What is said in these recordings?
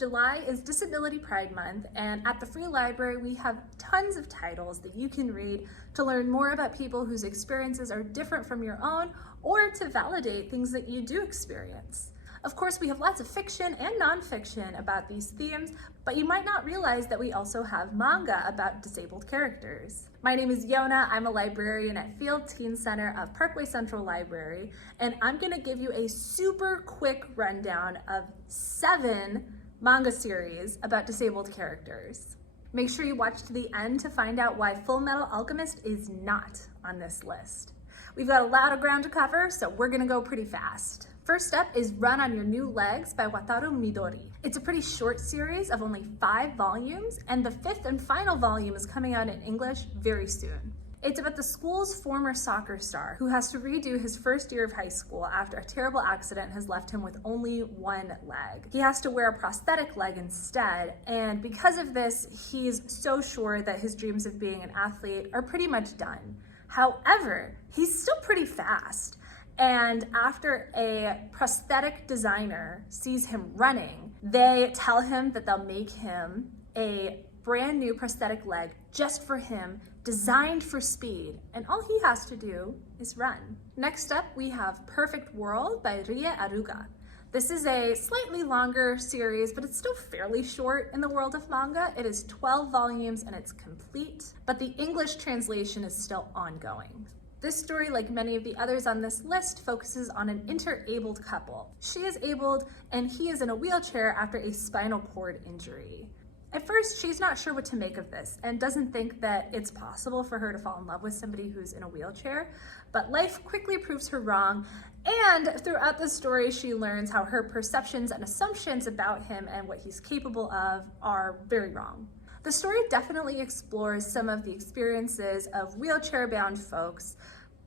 July is Disability Pride Month, and at the Free Library we have tons of titles that you can read to learn more about people whose experiences are different from your own, or to validate things that you do experience. Of course, we have lots of fiction and nonfiction about these themes, but you might not realize that we also have manga about disabled characters. My name is Yona. I'm a librarian at Field Teen Center of Parkway Central Library, and I'm going to give you a super quick rundown of 7 manga series about disabled characters. Make sure you watch to the end to find out why Full Metal Alchemist is not on this list. We've got a lot of ground to cover, so we're going to go pretty fast. First up is Run on Your New Legs by Wataru Midori. It's a pretty short series of only 5 volumes, and the 5th and final volume is coming out in English very soon. It's about the school's former soccer star who has to redo his first year of high school after a terrible accident has left him with only one leg. He has to wear a prosthetic leg instead, and because of this, he's so sure that his dreams of being an athlete are pretty much done. However, he's still pretty fast. And after a prosthetic designer sees him running, they tell him that they'll make him a brand new prosthetic leg just for him, designed for speed, and all he has to do is run. Next up, we have Perfect World by Rie Aruga. This is a slightly longer series, but it's still fairly short in the world of manga. It is 12 volumes and it's complete, but the English translation is still ongoing. This story, like many of the others on this list, focuses on an interabled couple. She is abled and he is in a wheelchair after a spinal cord injury. At first, she's not sure what to make of this and doesn't think that it's possible for her to fall in love with somebody who's in a wheelchair, but life quickly proves her wrong, and throughout the story, she learns how her perceptions and assumptions about him and what he's capable of are very wrong. The story definitely explores some of the experiences of wheelchair-bound folks,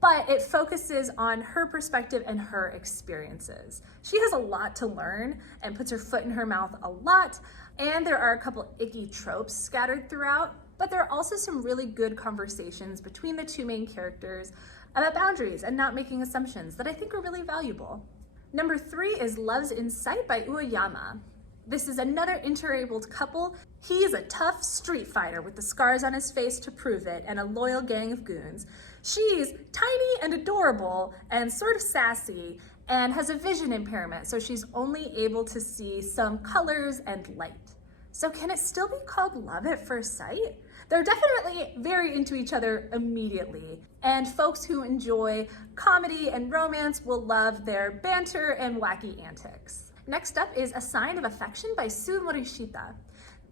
but it focuses on her perspective and her experiences. She has a lot to learn and puts her foot in her mouth a lot, and there are a couple icky tropes scattered throughout, but there are also some really good conversations between the 2 main characters about boundaries and not making assumptions that I think are really valuable. Number 3 is Love's in Sight by Uoyama. This is another interabled couple. He is a tough street fighter with the scars on his face to prove it and a loyal gang of goons. She's tiny and adorable and sort of sassy and has a vision impairment, so she's only able to see some colors and light. So can it still be called love at first sight? They're definitely very into each other immediately, and folks who enjoy comedy and romance will love their banter and wacky antics. Next up is A Sign of Affection by Suu Morishita.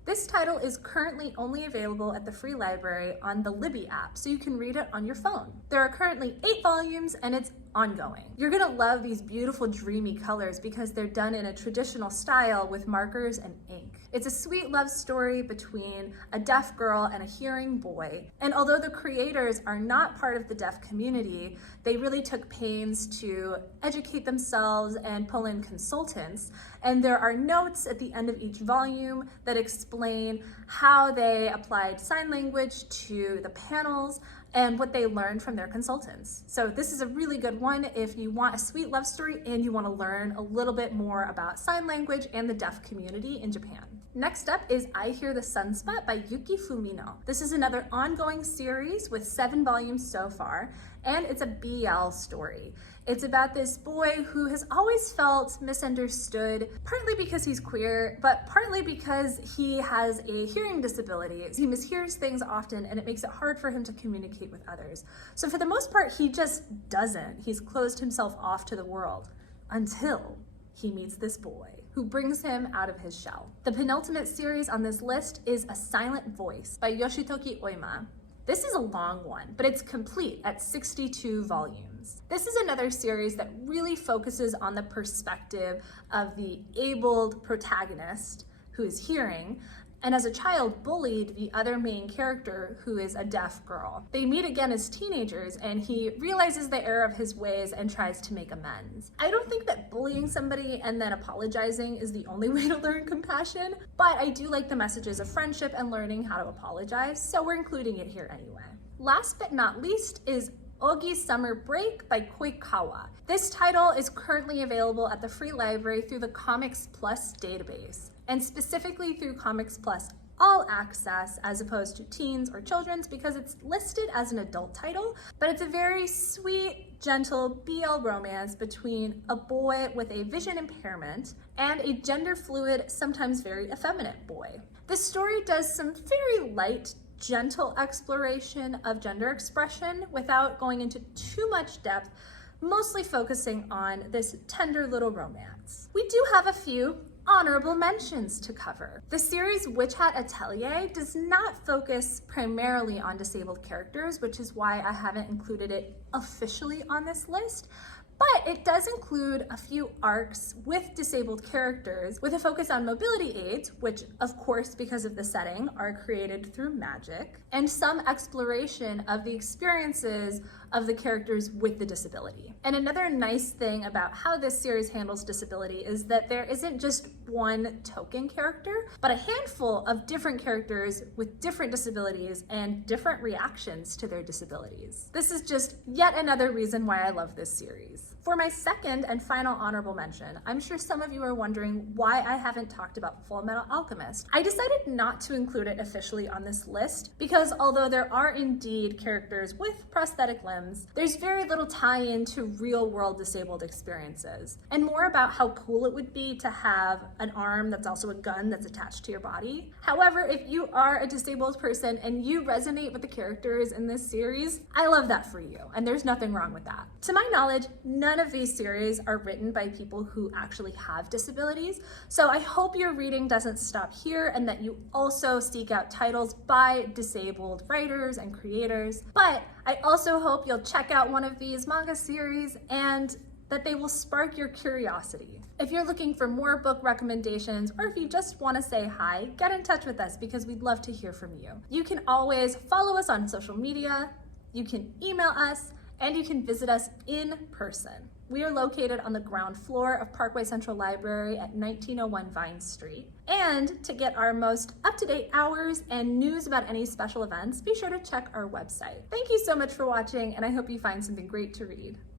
This title is currently only available at the Free Library on the Libby app, so you can read it on your phone. There are currently 8 volumes and it's ongoing. You're gonna love these beautiful dreamy colors because they're done in a traditional style with markers and ink. It's a sweet love story between a deaf girl and a hearing boy, and although the creators are not part of the deaf community, they really took pains to educate themselves and pull in consultants, and there are notes at the end of each volume that explain how they applied sign language to the panels and what they learned from their consultants. So this is a really good one if you want a sweet love story and you want to learn a little bit more about sign language and the deaf community in Japan. Next up is I Hear the Sunspot by Yuki Fumino. This is another ongoing series with 7 volumes so far, and it's a BL story. It's about this boy who has always felt misunderstood, partly because he's queer, but partly because he has a hearing disability. He mishears things often, and it makes it hard for him to communicate with others. So for the most part, he just doesn't. He's closed himself off to the world until he meets this boy who brings him out of his shell. The penultimate series on this list is A Silent Voice by Yoshitoki Oima. This is a long one, but it's complete at 62 volumes. This is another series that really focuses on the perspective of the abled protagonist who is hearing, and as a child bullied the other main character who is a deaf girl. They meet again as teenagers and he realizes the error of his ways and tries to make amends. I don't think that bullying somebody and then apologizing is the only way to learn compassion, but I do like the messages of friendship and learning how to apologize, so we're including it here anyway. Last but not least is Ogi Summer Break by Koikawa. This title is currently available at the Free Library through the Comics Plus database. and specifically through Comics Plus All Access as opposed to teens or children's because it's listed as an adult title, but it's a very sweet, gentle BL romance between a boy with a vision impairment and a gender fluid, sometimes very effeminate boy. This story does some very light, gentle exploration of gender expression without going into too much depth, mostly focusing on this tender little romance. We do have a few honorable mentions to cover. The series Witch Hat Atelier does not focus primarily on disabled characters, which is why I haven't included it officially on this list, but it does include a few arcs with disabled characters with a focus on mobility aids, which of course, because of the setting, are created through magic, and some exploration of the experiences of the characters with the disability. And another nice thing about how this series handles disability is that there isn't just one token character, but a handful of different characters with different disabilities and different reactions to their disabilities. This is just yet another reason why I love this series. For my second and final honorable mention, I'm sure some of you are wondering why I haven't talked about Full Metal Alchemist. I decided not to include it officially on this list because although there are indeed characters with prosthetic limbs, there's very little tie-in to real-world disabled experiences, and more about how cool it would be to have an arm that's also a gun that's attached to your body. However, if you are a disabled person and you resonate with the characters in this series, I love that for you, and there's nothing wrong with that. To my knowledge, none of these series are written by people who actually have disabilities, so I hope your reading doesn't stop here and that you also seek out titles by disabled writers and creators. But I also hope you'll check out one of these manga series and that they will spark your curiosity. If you're looking for more book recommendations, or if you just want to say hi, get in touch with us because we'd love to hear from you. You can always follow us on social media, you can email us, and you can visit us in person. We are located on the ground floor of Parkway Central Library at 1901 Vine Street. And to get our most up-to-date hours and news about any special events, be sure to check our website. Thank you so much for watching, and I hope you find something great to read.